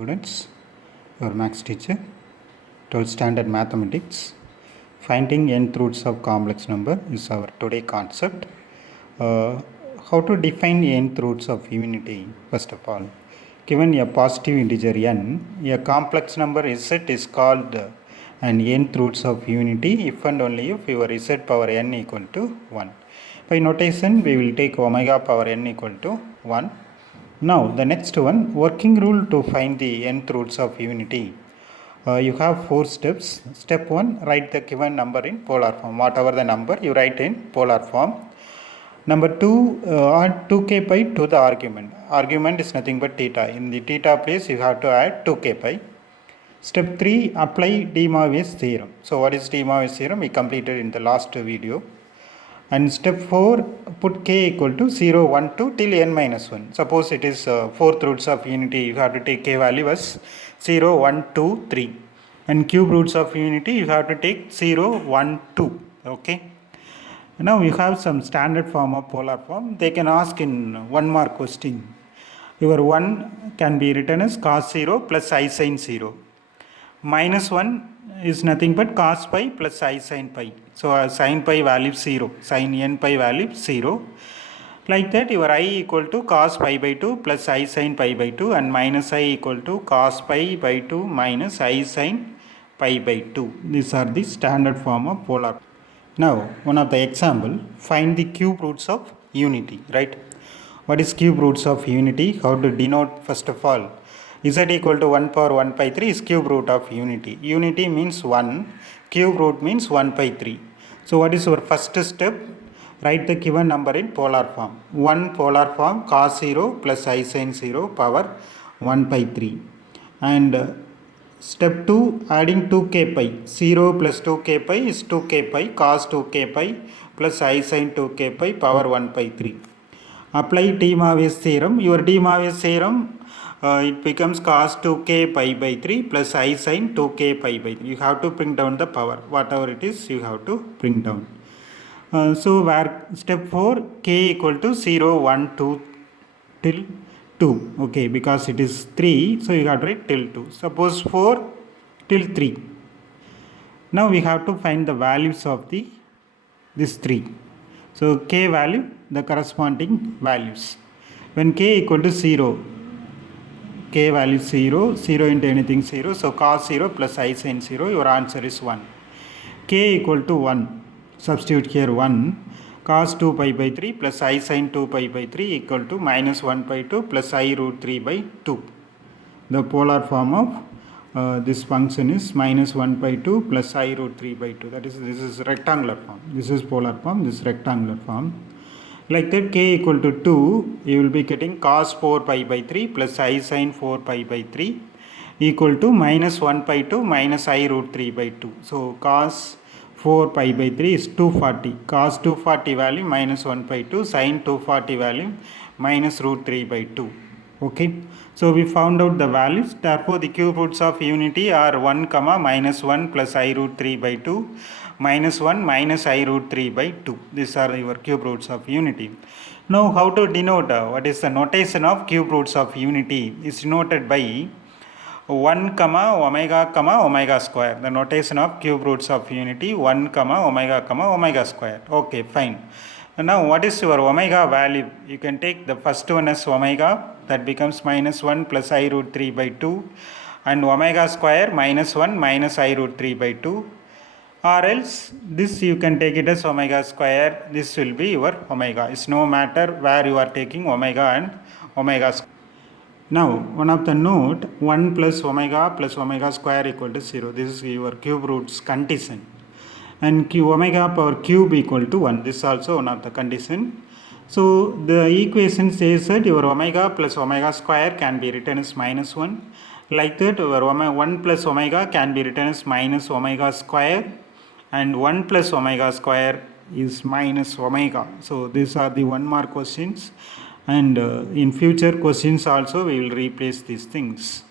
Students, your maths teacher, 12th standard mathematics. Finding nth roots of complex number is our today concept. How to define nth roots of unity? First of all, given a positive integer n, a complex number z is called an nth roots of unity if and only if your z power n equal to 1. By notation, we will take omega power n equal to 1. Now the next one, working rule to find the nth roots of unity. You have 4 steps. Step 1, write the given number in polar form. Whatever the number, you write in polar form. Number 2, add 2k pi to the argument. Argument is nothing but theta. In the theta place, you have to add 2k pi. Step 3, apply De Moivre's theorem. So what is De Moivre's theorem? We completed in the last video. And step 4, put k equal to 0, 1, 2 till n minus 1. Suppose it is fourth roots of unity, you have to take k value as 0, 1, 2, 3. And cube roots of unity, you have to take 0, 1, 2. Okay. Now you have some standard form of polar form. They can ask in 1 mark question. Your 1 can be written as cos 0 plus I sin 0. Minus 1 is nothing but cos pi plus I sin pi. So sin pi value 0, sin n pi value 0. Like that, your I equal to cos pi by 2 plus I sin pi by 2 and minus I equal to cos pi by 2 minus I sin pi by 2. These are the standard form of polar. Now, one of the example, find the cube roots of unity, right? What is cube roots of unity? How to denote? First of all, z equal to 1 power 1 by 3 is cube root of unity. Unity means 1, cube root means 1 by 3. So what is our first step? Write the given number in polar form. 1 polar form cos 0 plus I sin 0 power 1 by 3. And step 2, adding 2k pi. 0 plus 2k pi is 2k pi cos 2k pi plus I sin 2k pi power 1 by 3. Apply De Moivre's theorem. Your De Moivre's theorem, it becomes cos 2k pi by 3 plus I sin 2k pi by 3. You have to bring down the power. Whatever it is, you have to bring down. So where step 4, k equal to 0, 1, 2 till 2. Okay, because it is 3, so you have to write till 2. Suppose 4 till 3. Now we have to find the values of this 3. So k value, the corresponding values. When k equal to 0, k value 0, 0 into anything 0, so cos 0 plus I sin 0, your answer is 1. K equal to 1, substitute here 1, cos 2 pi by 3 plus I sin 2 pi by 3 equal to minus 1 by 2 plus I root 3 by 2. The polar form of this function is minus 1 by 2 plus I root 3 by 2. That is, this is rectangular form. This is polar form, this is rectangular form. Like that, k equal to 2, you will be getting cos 4 pi by 3 plus I sin 4 pi by 3 equal to minus 1 by 2 minus I root 3 by 2. So cos 4 pi by 3 is 240. Cos 240 value minus 1 by 2, sin 240 value minus root 3 by 2. Okay. So we found out the values. Therefore, the cube roots of unity are 1, minus 1 plus I root 3 by 2 minus 1 minus I root 3 by 2. These are your cube roots of unity. Now, how to denote? What is the notation of cube roots of unity? Is denoted by 1, omega square. The notation of cube roots of unity 1, omega square. Okay, fine. Now, what is your omega value? You can take the first one as omega, that becomes minus 1 plus I root 3 by 2, and omega square minus 1 minus I root 3 by 2, or else this you can take it as omega square. This will be your omega. It's no matter where you are taking omega and omega square. Now, one of the note, 1 plus omega square equal to 0. This is your cube roots condition. And omega power cube equal to 1. This is also one of the condition. So the equation says that your omega plus omega square can be written as minus 1. Like that, your 1 plus omega can be written as minus omega square. And 1 plus omega square is minus omega. So these are the 1 mark questions. And in future questions also we will replace these things.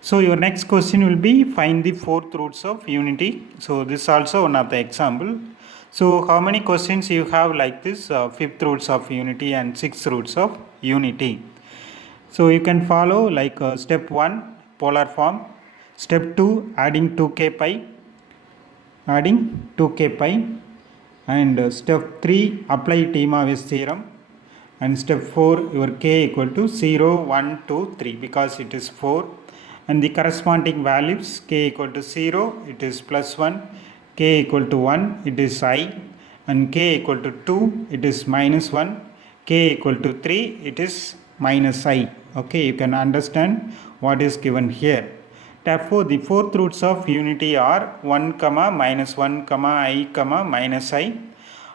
So your next question will be find the fourth roots of unity. So this is also one of the example. So how many questions you have like this? Fifth roots of unity and sixth roots of unity. So you can follow like step 1 polar form, step 2 adding 2k pi, and step 3 apply T-Mavis theorem, and step 4 your k equal to 0, 1, 2, 3 because it is 4, and the corresponding values k equal to 0 it is plus 1, k equal to 1 it is I, and k equal to 2 it is minus 1, k equal to 3 it is minus I. Okay, you can understand what is given here. Therefore, the fourth roots of unity are 1, minus 1, I, minus I,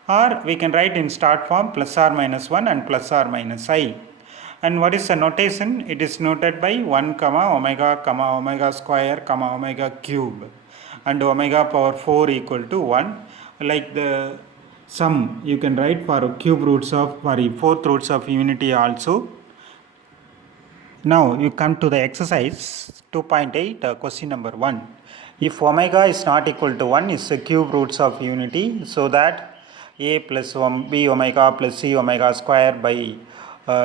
or we can write in start form plus or minus 1 and plus or minus I. And what is the notation? It is noted by 1, omega square, omega cube, and omega power 4 equal to 1. Like the sum you can write for cube roots of, for the fourth roots of unity also. Now you come to the exercise 2.8, question number 1. If omega is not equal to 1 is the cube roots of unity, so that a plus b omega plus c omega square by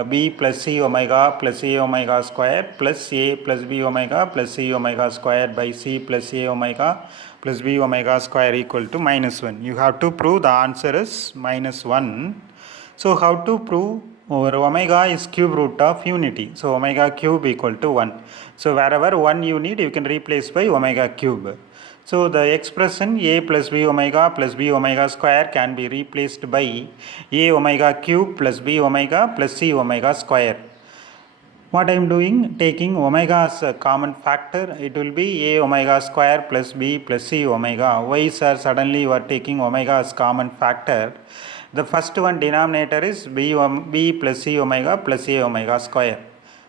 b plus c omega plus a omega square plus a plus b omega plus c omega square by c plus a omega plus b omega square equal to minus 1. You have to prove the answer is minus 1. So how to prove? Over omega is cube root of unity. So omega cube equal to 1. So wherever 1 you need, you can replace by omega cube. So the expression a plus b omega square can be replaced by a omega cube plus b omega plus c omega square. What I am doing, taking omega as a common factor, it will be a omega square plus b plus c omega. Why sir suddenly you are taking omega as common factor? The first one denominator is b plus c omega plus a omega square.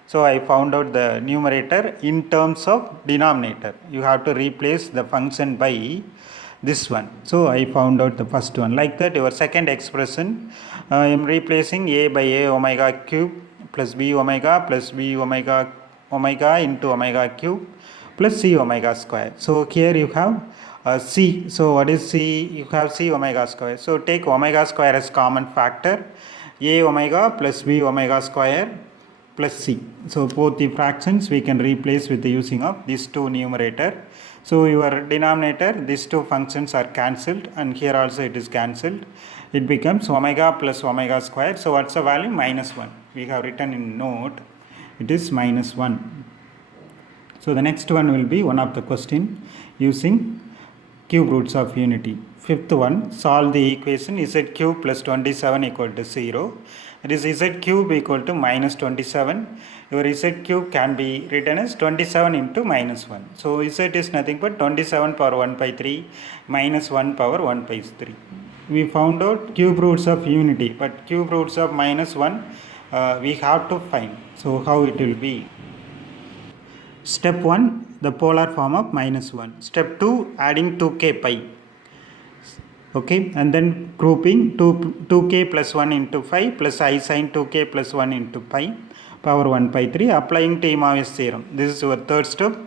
So I found out the numerator in terms of denominator. You have to replace the function by this one. So I found out the first one. Like that, your second expression, I am replacing a by a omega cube plus b omega into omega cube plus c omega square. So here you have c. So what is c? You have c omega square. So take omega square as common factor, a omega plus b omega square plus c. So both the fractions we can replace with the using of these two numerator. So your denominator, these two functions are cancelled, and here also it is cancelled. It becomes omega plus omega square. So what's the value? Minus 1. We have written in note, it is minus 1. So the next one will be one of the question using cube roots of unity. Fifth one, solve the equation z cube plus 27 equal to 0. That is z cube equal to minus 27. Your z cube can be written as 27 into minus 1. So z is nothing but 27 power 1 by 3 minus 1 power 1 by 3. We found out cube roots of unity, but cube roots of minus 1 we have to find. So how it will be? Step 1, the polar form of minus 1. Step 2, adding 2k pi. Okay, and then grouping 2k plus 1 into 5 plus I sin 2k plus 1 into pi power 1 by 3, applying T-Mavis theorem. This is your third step.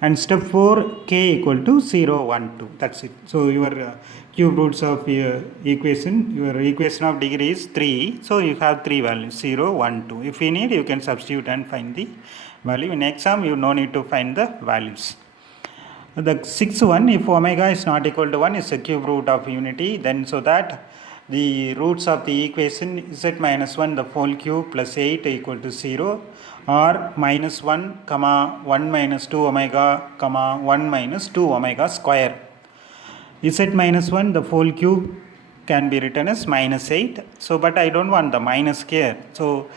And step 4, k equal to 0, 1, 2. That's it. So your cube roots of your equation of degree is 3. So you have 3 values, 0, 1, 2. If you need, you can substitute and find the value. In exam, you no need to find the values. The sixth one, if omega is not equal to 1, is a cube root of unity. Then so that the roots of the equation z minus 1 the whole cube plus 8 equal to 0, or minus 1, 1 minus 2 omega, 1 minus 2 omega square. Z minus 1 the whole cube can be written as minus 8. So but I don't want the minus here. So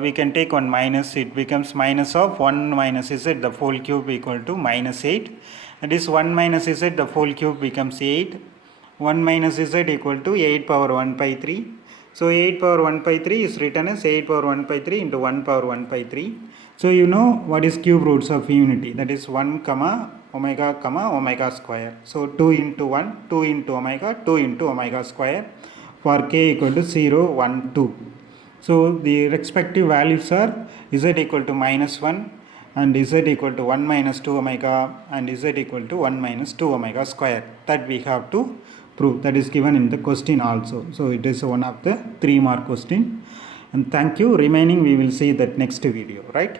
we can take one minus, it becomes minus of 1 minus z the whole cube equal to minus 8. That is 1 minus z the whole cube becomes 8. 1 minus z equal to 8 power 1 by 3. So 8 power 1 by 3 is written as 8 power 1 by 3 into 1 power 1 by 3. So you know what is cube roots of unity. That is 1 omega square. So 2 into 1, 2 into omega square for k equal to 0, 1, 2. So the respective values are z equal to minus 1 and z equal to 1 minus 2 omega and z equal to 1 minus 2 omega square. That we have to prove. That is given in the question also. So it is one of the 3-mark question. and thank you. Remaining we will see that next video, right?